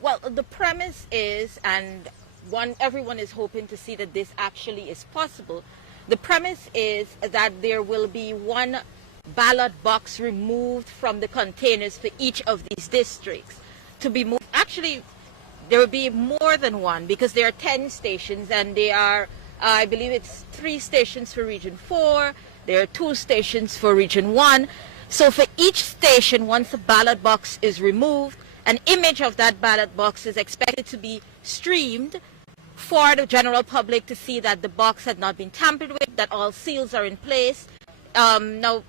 Well, the premise is, and everyone is hoping to see that this actually is possible. The premise is that there will be one ballot box removed from the containers for each of these districts to be moved. Actually, there will be more than one because there are 10 stations, and they are, I believe it's 3 stations for Region 4, there are 2 stations for Region 1. So for each station, once the ballot box is removed, an image of that ballot box is expected to be streamed for the general public to see that the box had not been tampered with, that all seals are in place. Now,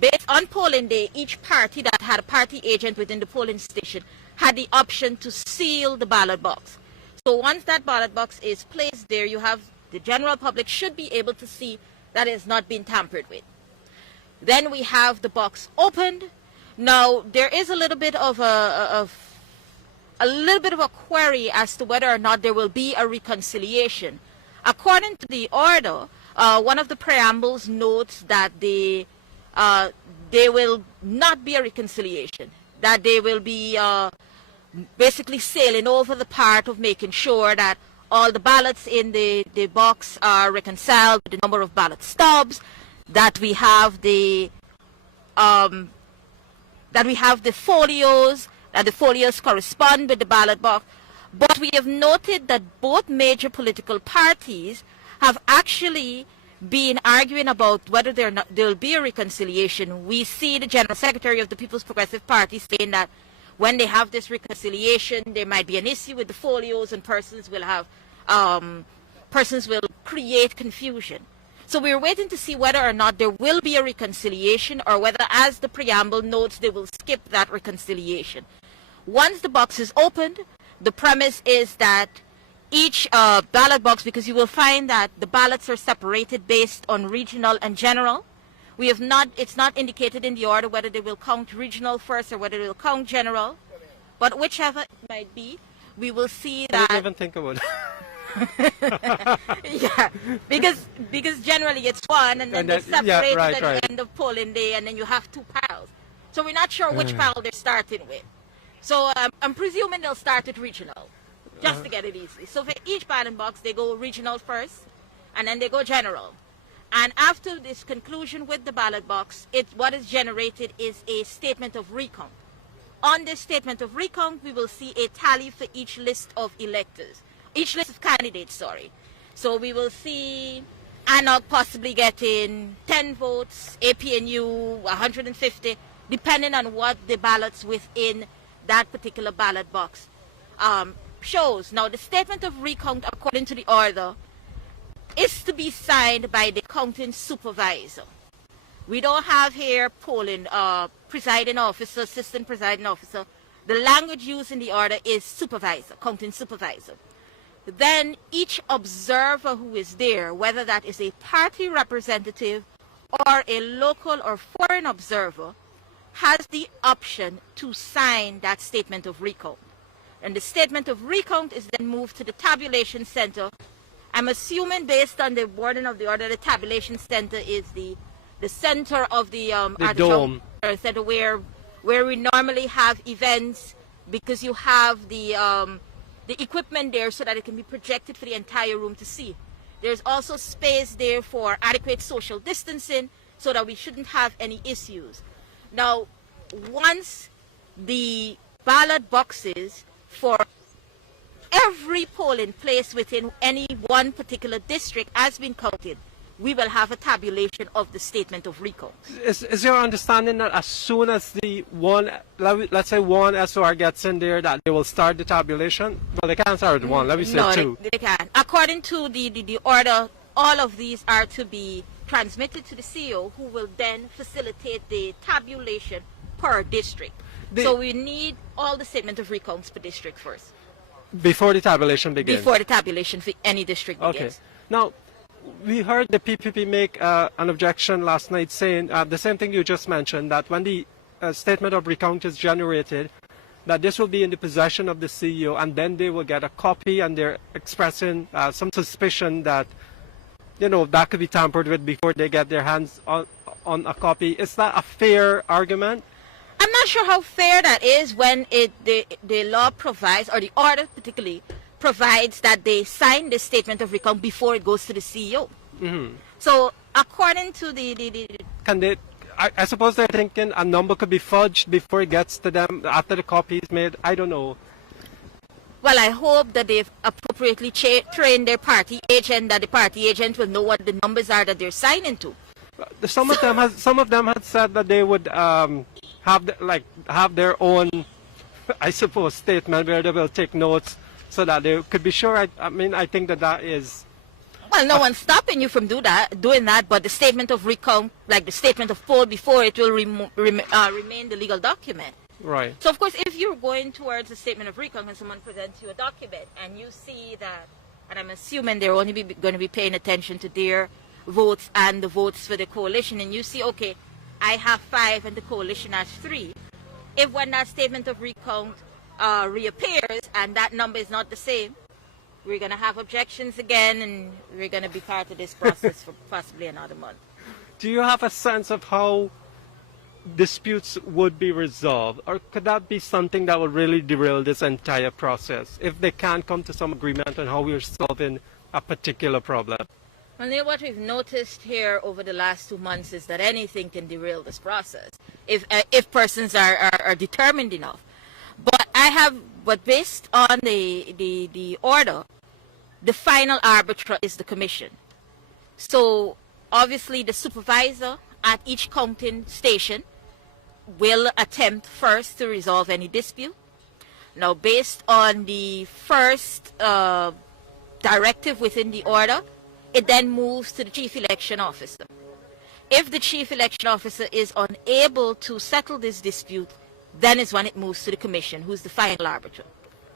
based on polling day, each party that had a party agent within the polling station had the option to seal the ballot box. So once that ballot box is placed there, you have the general public should be able to see that it has not been tampered with. Then we have the box opened. Now there is a little bit of a query as to whether or not there will be a reconciliation. According to the order, one of the preambles notes that there will not be a reconciliation, that they will be basically sailing over the part of making sure that all the ballots in the box are reconciled with the number of ballot stubs, that we have the folios, that the folios correspond with the ballot box. But we have noted that both major political parties have actually been arguing about whether there will be a reconciliation. We see the General Secretary of the People's Progressive Party saying that when they have this reconciliation, there might be an issue with the folios and persons will create confusion. So we're waiting to see whether or not there will be a reconciliation or whether, as the preamble notes, they will skip that reconciliation. Once the box is opened, the premise is that each ballot box, because you will find that the ballots are separated based on regional and general. It's not indicated in the order whether they will count regional first or whether they will count general. But whichever it might be, we will see that. I didn't even think about it. Yeah, because generally it's one, and then they separate at the end of polling day, and then you have 2 piles. So we're not sure which pile they're starting with. So I'm presuming they'll start at regional, just to get it easy. So for each ballot box, they go regional first, and then they go general. And after this conclusion with the ballot box, what is generated is a statement of recount. On this statement of recount, we will see a tally for each list of electors. Each list of candidates, sorry. So we will see ANOG possibly getting 10 votes, APNU 150, depending on what the ballots within that particular ballot box shows. Now, the statement of recount, according to the order, is to be signed by the counting supervisor. We don't have here polling presiding officer, assistant presiding officer. The language used in the order is supervisor, counting supervisor. Then each observer who is there, whether that is a party representative or a local or foreign observer, has the option to sign that statement of recount. And the statement of recount is then moved to the tabulation center. I'm assuming, based on the wording of the order, the tabulation center is the center of the dome center where we normally have events, because you have the equipment there so that it can be projected for the entire room to see. There's also space there for adequate social distancing so that we shouldn't have any issues. Now, once the ballot boxes for every polling place within any one particular district has been counted, we will have a tabulation of the statement of recount. Is your understanding that as soon as the let's say one SOR gets in there, that they will start the tabulation? Well, they can't start with one, let me say no, 2. They can't. According to the order, all of these are to be transmitted to the CEO, who will then facilitate the tabulation per district. So we need all the statement of recounts per district first. Before the tabulation begins? Before the tabulation for any district begins. Okay. Now, we heard the PPP make an objection last night saying the same thing you just mentioned, that when the statement of recount is generated, that this will be in the possession of the CEO, and then they will get a copy, and they're expressing some suspicion that, that could be tampered with before they get their hands on a copy. Is that a fair argument? I'm not sure how fair that is when the law provides, or the order particularly, provides that they sign the statement of recount before it goes to the CEO. Mm-hmm. So according to Can they, I suppose they're thinking a number could be fudged before it gets to them after the copy is made. I don't know. Well, I hope that they've appropriately trained their party agent, that the party agent will know what the numbers are that they're signing to. Some of them had said that they would have their own, I suppose, statement where they will take notes so that they could be sure. I mean, I think that is. Well, no one's stopping you from doing that, but the statement of recount, like the statement of poll before it, will remain the legal document. Right. So, of course, if you're going towards a statement of recount and someone presents you a document and you see that, and I'm assuming they're only going to be paying attention to their votes and the votes for the coalition, and you see, okay, I have 5 and the coalition has 3. If when that statement of recount reappears and that number is not the same, we're going to have objections again, and we're going to be part of this process for possibly another month. Do you have a sense of how disputes would be resolved, or could that be something that would really derail this entire process if they can't come to some agreement on how we're solving a particular problem? Well, what we've noticed here over the last 2 months is that anything can derail this process if persons are determined enough. But based on the order, the final arbiter is the commission. So obviously the supervisor at each counting station will attempt first to resolve any dispute. Now, based on the first directive within the order, it then moves to the chief election officer. If the chief election officer is unable to settle this dispute, then is when it moves to the commission, who's the final arbiter.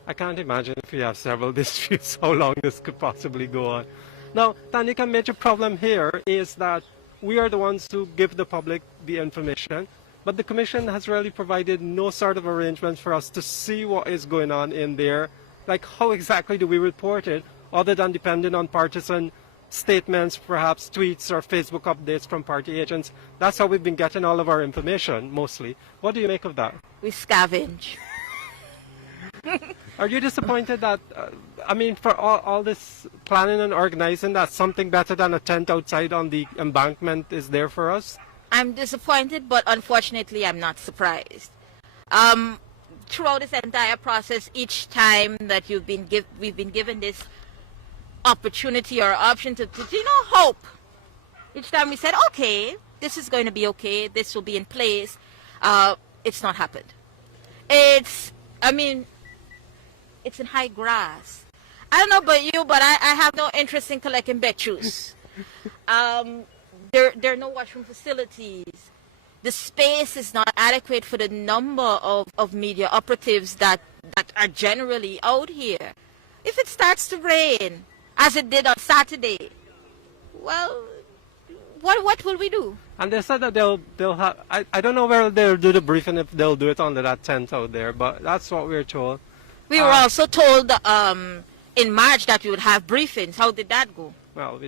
I can't imagine if we have several disputes how long this could possibly go on. Now, Tanika, a major problem here is that we are the ones who give the public the information, but the Commission has really provided no sort of arrangement for us to see what is going on in there. Like, how exactly do we report it, other than depending on partisan statements, perhaps tweets or Facebook updates from party agents? That's how we've been getting all of our information, mostly. What do you make of that? We scavenge. Are you disappointed that, I mean, for all this planning and organizing, that something better than a tent outside on the embankment is there for us? I'm disappointed, but unfortunately I'm not surprised. Throughout this entire process, each time that we've been given this opportunity or option to hope, each time we said, okay, this is going to be okay, this will be in place, it's not happened. It's in high grass. I don't know about you, but I have no interest in collecting betches. There are no washroom facilities. The space is not adequate for the number of media operatives that are generally out here. If it starts to rain, as it did on Saturday, well, what will we do? And they said that they'll have, I don't know where they'll do the briefing, if they'll do it under that tent out there, but that's what we're told. We were also told in March that we would have briefings. How did that go? Well,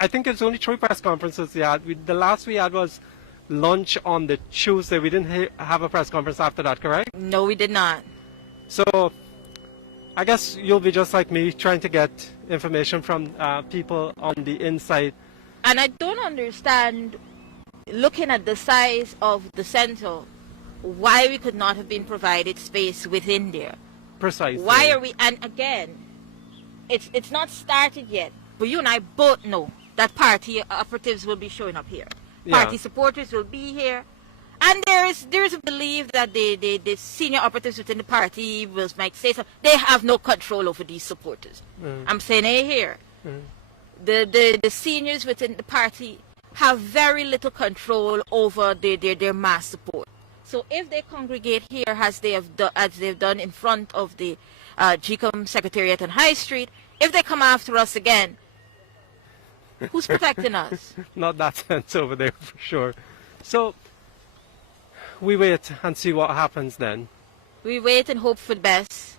I think it's only 3 press conferences we had. The last we had was lunch on the Tuesday. We didn't have a press conference after that, correct? No, we did not. So I guess you'll be just like me, trying to get information from people on the inside. And I don't understand, looking at the size of the center, why we could not have been provided space within there. Precisely. Why are we, and again, it's not started yet, but you and I both know that party operatives will be showing up here. Party supporters will be here. And there is a belief that the senior operatives within the party might say so. They have no control over these supporters. I'm saying it here. The seniors within the party have very little control over their mass support. So if they congregate here as they've done in front of the GECOM Secretariat on High Street, if they come after us again, who's protecting us? Not that sense over there for sure. So we wait and see what happens then. We wait and hope for the best.